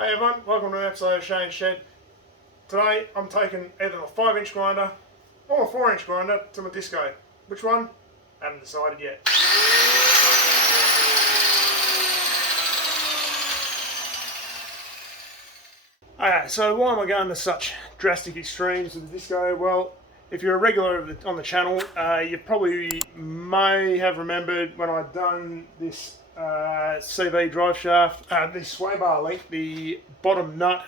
Hey everyone, welcome to an episode of Shane's Shed. Today I'm taking either a 5-inch grinder or a 4-inch grinder to my disco. Which one? Haven't decided yet. Okay, so why am I going to such drastic extremes with the disco? Well, if you're a regular on the channel, you probably may have remembered when I'd done this CV drive shaft, this sway bar link, the bottom nut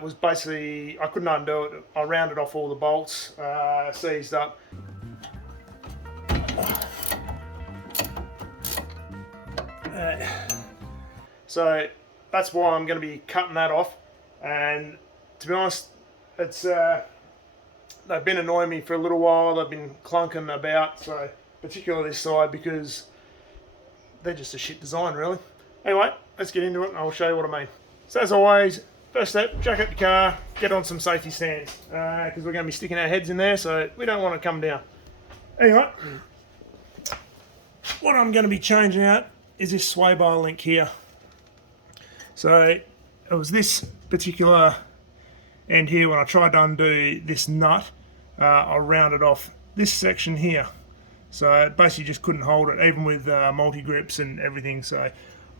was basically, I couldn't undo it. I rounded off all the bolts, seized up. So that's why I'm going to be cutting that off. And to be honest, it's they've been annoying me for a little while. They've been clunking about, so particularly this side, because they're just a shit design, really. Anyway, let's get into it and I'll show you what I mean. So as always, first step, jack up your car, get on some safety stands, because we're going to be sticking our heads in there, so we don't want to come down. Anyway, what I'm going to be changing out is this sway bar link here. So it was this particular end here. When I tried to undo this nut, I rounded off this section here. So it basically just couldn't hold it, even with multi-grips and everything. So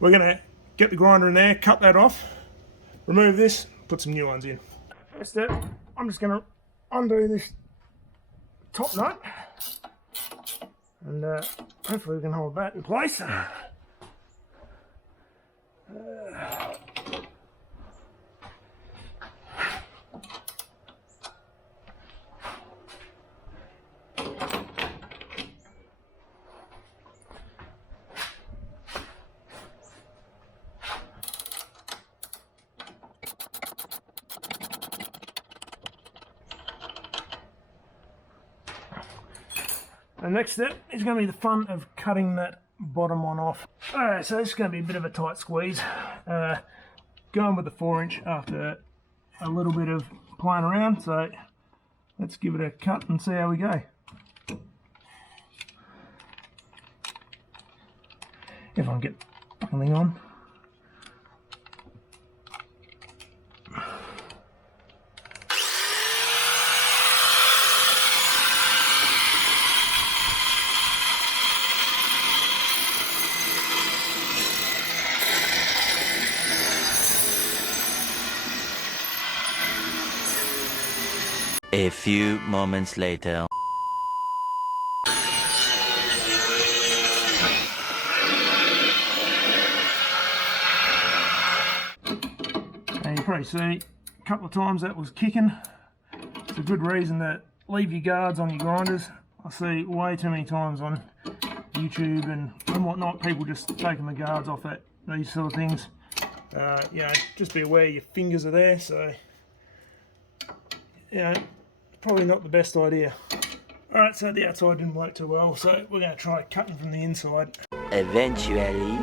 we're going to get the grinder in there, cut that off, remove this, put some new ones in. First step, I'm just going to undo this top nut, and hopefully we can hold that in place. The next step is going to be the fun of cutting that bottom one off. Alright, so this is going to be a bit of a tight squeeze. Going with the 4-inch after a little bit of playing around, so let's give it a cut and see how we go. If I can get something on. A few moments later. And you probably see a couple of times that was kicking. It's a good reason to leave your guards on your grinders. I see way too many times on YouTube and whatnot, people just taking the guards off these sort of things. You know, just be aware your fingers are there, so you know, probably not the best idea. Alright, so the outside didn't work too well, so we're going to try cutting from the inside. Eventually.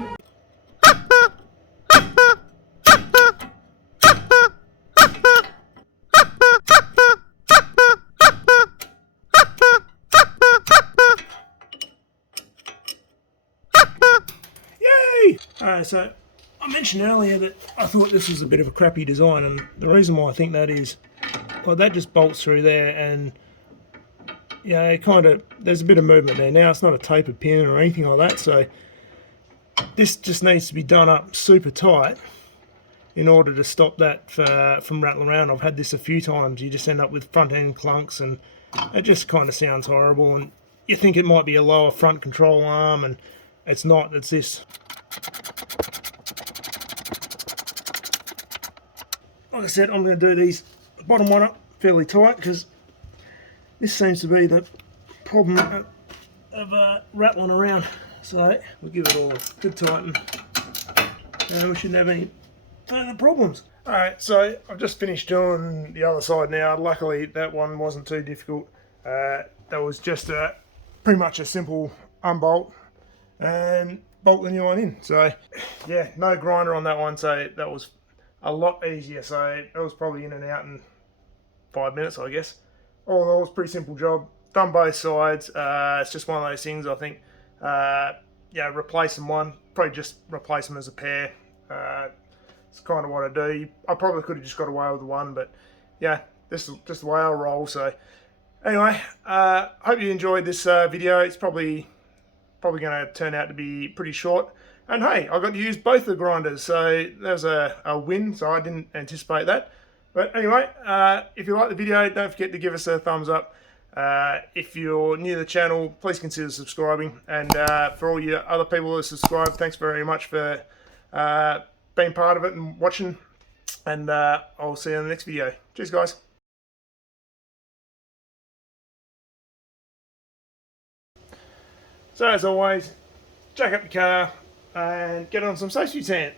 Yay! Alright, so I mentioned earlier that I thought this was a bit of a crappy design, and the reason why I think that is, well, that just bolts through there, and yeah, it kind of, there's a bit of movement there. Now it's not a tapered pin or anything like that, so this just needs to be done up super tight in order to stop that from rattling around. I've had this a few times. You just end up with front end clunks, and it just kind of sounds horrible, and you think it might be a lower front control arm, and it's not. It's this. Like I said, I'm going to do these bottom one up fairly tight, because this seems to be the problem of rattling around. So we'll give it all a good tighten, and we shouldn't have any further problems. Alright, so I've just finished doing the other side now. Luckily that one wasn't too difficult. That was just pretty much a simple unbolt and bolt the new one in. So yeah, no grinder on that one, so that was a lot easier. So it was probably in and out in 5 minutes, I guess. All in all, it was a pretty simple job. Done both sides. It's just one of those things, I think. Yeah, replacing one, probably just replace them as a pair. It's kind of what I do. I probably could have just got away with one, but yeah, this is just the way I roll. So anyway, hope you enjoyed this video. It's probably going to turn out to be pretty short. And hey, I got to use both the grinders, so that was a win, so I didn't anticipate that. But anyway, if you like the video, don't forget to give us a thumbs up. If you're new to the channel, please consider subscribing. And for all you other people who subscribe, thanks very much for being part of it and watching. And I'll see you in the next video. Cheers, guys. So as always, jack up the car and get on some safety tent.